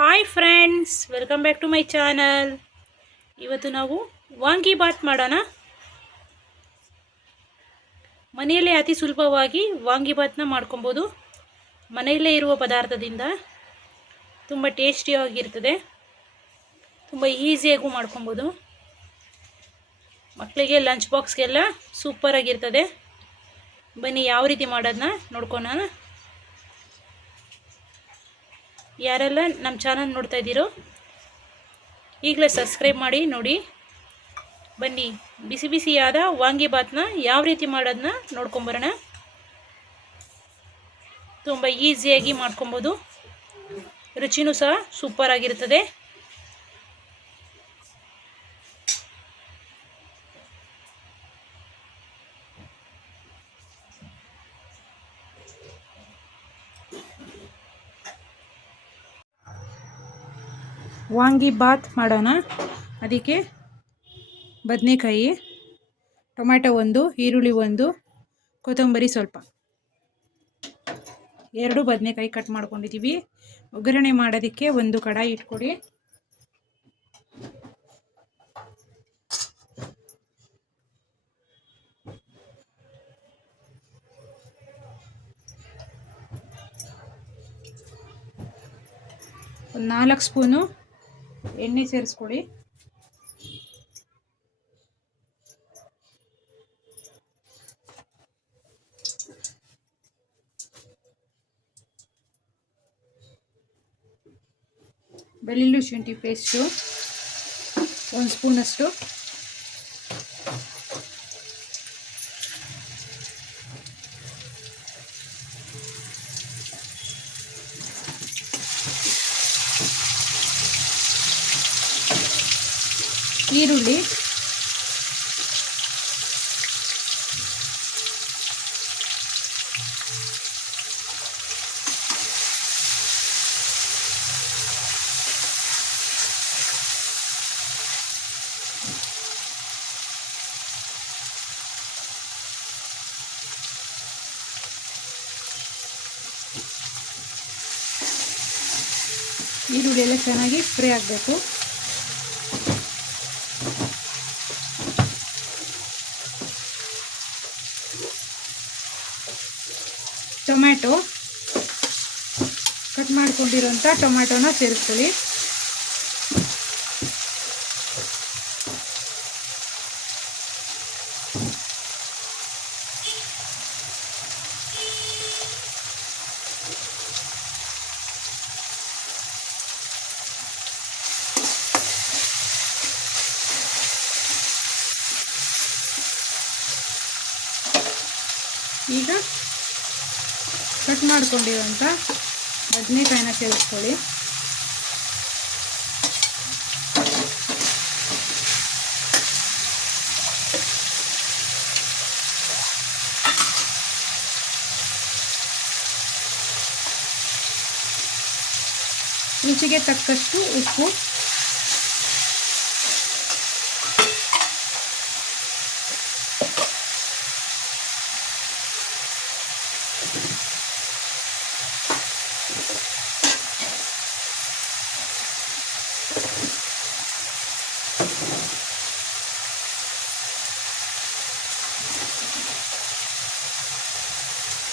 Hi friends welcome back to my channel ಇವತ್ತು ನಾವು ವಾಂಗಿ ಬಾತ್ ಮಾಡೋಣ. ಮನೆಯಲ್ಲೇ ಅತಿ ಸುಲಭವಾಗಿ ವಾಂಗಿ ಬಾತ್ನ ಮಾಡ್ಕೊಬೋದು. ಮನೆಯಲ್ಲೇ ಇರುವ ಪದಾರ್ಥದಿಂದ ತುಂಬ ಟೇಸ್ಟಿಯಾಗಿರ್ತದೆ ತುಂಬ ಈಸಿಯಾಗೂ ಮಾಡ್ಕೊಬೋದು. ಮಕ್ಕಳಿಗೆ ಲಂಚ್ ಬಾಕ್ಸ್ಗೆಲ್ಲ ಸೂಪರಾಗಿರ್ತದೆ ಬನ್ನಿ ಯಾವ ರೀತಿ ಮಾಡೋದನ್ನ ನೋಡ್ಕೊಳೋಣ. ಯಾರೆಲ್ಲ ನಮ್ಮ ಚಾನಲ್ ನೋಡ್ತಾ ಇದ್ದೀರೋ, ಈಗಲೇ ಸಬ್ಸ್ಕ್ರೈಬ್ ಮಾಡಿ, ನೋಡಿ. ಬನ್ನಿ, ಬಿಸಿ ಬಿಸಿಯಾದ ವಾಂಗಿ ಬಾತ್ನ ಯಾವ ರೀತಿ ಮಾಡೋದನ್ನ ನೋಡ್ಕೊಂಬರೋಣ. ತುಂಬ ಈಸಿಯಾಗಿ ಮಾಡ್ಕೊಬೋದು. ರುಚಿನೂ ಸಹ ಸೂಪರ್ ವಾಂಗಿ ಬಾತ್ ಮಾಡೋಣ. ಅದಕ್ಕೆ ಬದನೆಕಾಯಿ, ಟೊಮ್ಯಾಟೊ ಒಂದು, ಈರುಳ್ಳಿ ಒಂದು, ಕೊತ್ತಂಬರಿ ಸ್ವಲ್ಪ. ಎರಡು ಬದನೆಕಾಯಿ ಕಟ್ ಮಾಡ್ಕೊಂಡಿದ್ದೀವಿ ಒಗ್ಗರಣೆ ಮಾಡೋದಕ್ಕೆ ಒಂದು ಕಡಾಯಿ ಇಟ್ಕೊಡಿ. ಒಂದು ನಾಲ್ಕು ಸ್ಪೂನು ಎಣ್ಣೆ ಸೇರಿಸ್ಕೊಳ್ಳಿ ಬೆಳ್ಳುಳ್ಳಿ ಶುಂಠಿ ಪೇಸ್ಟು ಒಂದು ಸ್ಪೂನಷ್ಟು ಈರುಳ್ಳಿ. ಈರುಳ್ಳಿ ಎಲ್ಲ ಚೆನ್ನಾಗಿ ಫ್ರೈ ಆಗಬೇಕು. ಟೊಮ್ಯಾಟೊ ಕಟ್ ಮಾಡ್ಕೊಂಡಿರೋಂಥ ಟೊಮ್ಯಾಟೊನ ಸೇರಿಸ್ಕೊಳ್ಳಿ. ಈಗ ಕಟ್ ಮಾಡ್ಕೊಂಡಿರೋಂಥ ಬದನೆಕಾಯಿನ ಸೇರಿಸ್ಕೊಳ್ಳಿ ರುಚಿಗೆ ತಕ್ಕಷ್ಟು ಉಪ್ಪು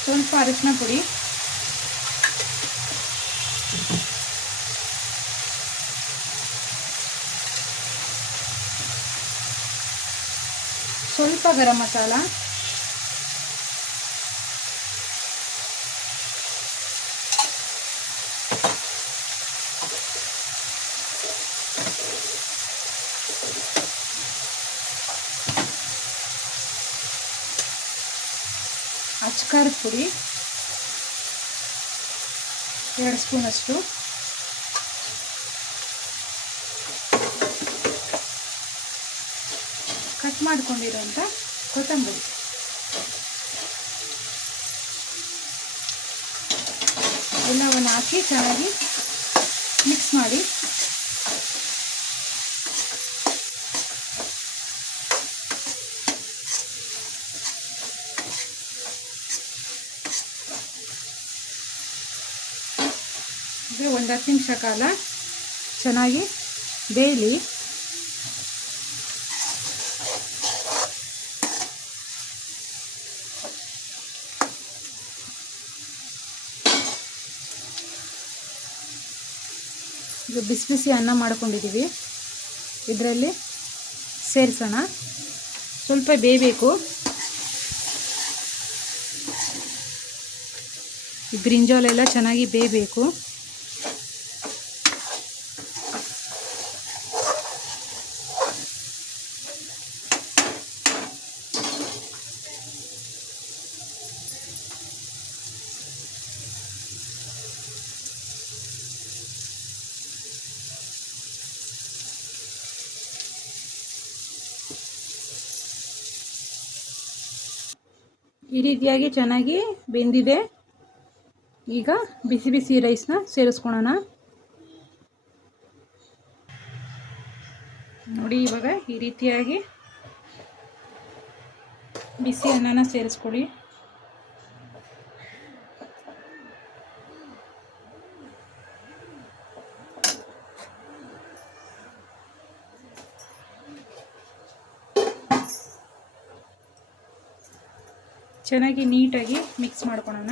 ಸ್ವಲ್ಪ ಅರಿಶಿನ ಪುಡಿ ಸ್ವಲ್ಪ ಗರಂ ಮಸಾಲ ಅಚ್ಕಾರದ ಪುಡಿ. ಎರಡು ಸ್ಪೂನಷ್ಟು ಕಟ್ ಮಾಡ್ಕೊಂಡಿರೋಂಥ ಕೊತ್ತಂಬರಿ. ಎಲ್ಲವನ್ನು ಹಾಕಿ ಚೆನ್ನಾಗಿ ಮಿಕ್ಸ್ ಮಾಡಿ. ಒಂದು ಹತ್ತು ನಿಮಿಷ ಕಾಲ ಚೆನ್ನಾಗಿ ಬೇಯಲಿ. ಇದು ಬಿಸಿ ಬಿಸಿ ಅನ್ನ ಮಾಡ್ಕೊಂಡಿದ್ದೀವಿ. ಇದರಲ್ಲಿ ಸೇರಿಸೋಣ. ಸ್ವಲ್ಪ ಬೇಯಬೇಕು. ಈ ಬ್ರಿಂಜಾಲೆಲ್ಲ ಚೆನ್ನಾಗಿ ಬೇಯಬೇಕು. ಈ ರೀತಿಯಾಗಿ ಚೆನ್ನಾಗಿ ಬೆಂದಿದೆ. ಈಗ ಬಿಸಿ ಬಿಸಿ ರೈಸ್ನ ಸೇರಿಸ್ಕೊಳೋಣ. ನೋಡಿ ಇವಾಗ ಈ ರೀತಿಯಾಗಿ ಬಿಸಿ ಅನ್ನನ ಸೇರಿಸ್ಕೊಳ್ಳಿ. ಚೆನ್ನಾಗಿ ನೀಟಾಗಿ ಮಿಕ್ಸ್ ಮಾಡ್ಕೊಳೋಣ.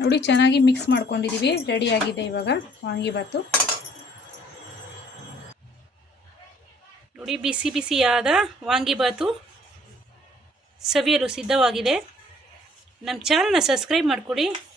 ನೋಡಿ ಚೆನ್ನಾಗಿ ಮಿಕ್ಸ್ ಮಾಡ್ಕೊಂಡಿದ್ದೀವಿ ರೆಡಿ ಆಗಿದೆ ಇವಾಗ. ವಾಂಗಿಬಾತು ನೋಡಿ ಬಿಸಿ ಬಿಸಿಯಾದ ವಾಂಗಿಬಾತು ಸವಿಯಲು ಸಿದ್ಧವಾಗಿದೆ. ನಮ್ಮ ಚಾನಲ್ನ ಸಬ್ಸ್ಕ್ರೈಬ್ ಮಾಡಿಕೊಡಿ.